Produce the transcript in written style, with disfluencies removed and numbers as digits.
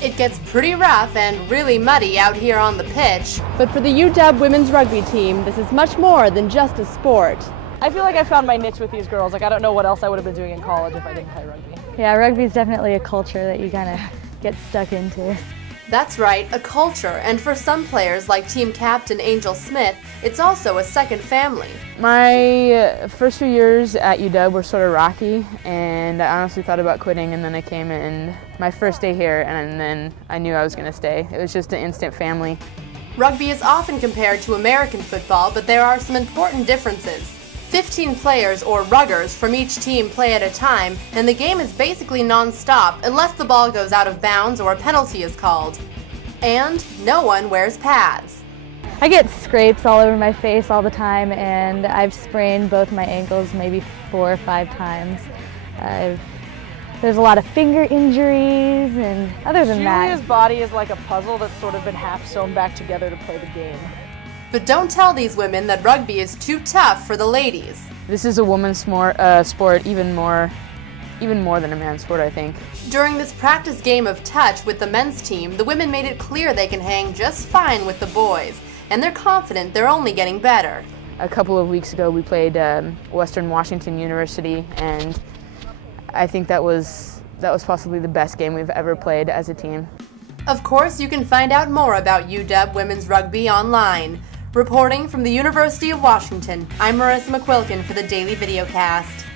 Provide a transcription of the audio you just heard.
It gets pretty rough and really muddy out here on the pitch. But for the UW women's rugby team, this is much more than just a sport. I feel like I found my niche with these girls. Like, I don't know what else I would have been doing in college if I didn't play rugby. Yeah, rugby is definitely a culture that you kind of get stuck into. That's right, a culture, and for some players like team captain Angel Smith, it's also a second family. My first few years at UW were sort of rocky, and I honestly thought about quitting, and then I came in my first day here, and then I knew I was going to stay. It was just an instant family. Rugby is often compared to American football, but there are some important differences. 15 players, or ruggers, from each team play at a time, and the game is basically non-stop unless the ball goes out of bounds or a penalty is called. And no one wears pads. I get scrapes all over my face all the time, and I've sprained both my ankles maybe 4 or 5 times. There's a lot of finger injuries, and other than that... Julia's body is like a puzzle that's sort of been half sewn back together to play the game. But don't tell these women that rugby is too tough for the ladies. This is a woman's sport even more than a man's sport, I think. During this practice game of touch with the men's team, the women made it clear they can hang just fine with the boys, and they're confident they're only getting better. A couple of weeks ago we played Western Washington University, and I think that was possibly the best game we've ever played as a team. Of course, you can find out more about UW women's rugby online. Reporting from the University of Washington, I'm Marisa McQuilken for the Daily Videocast.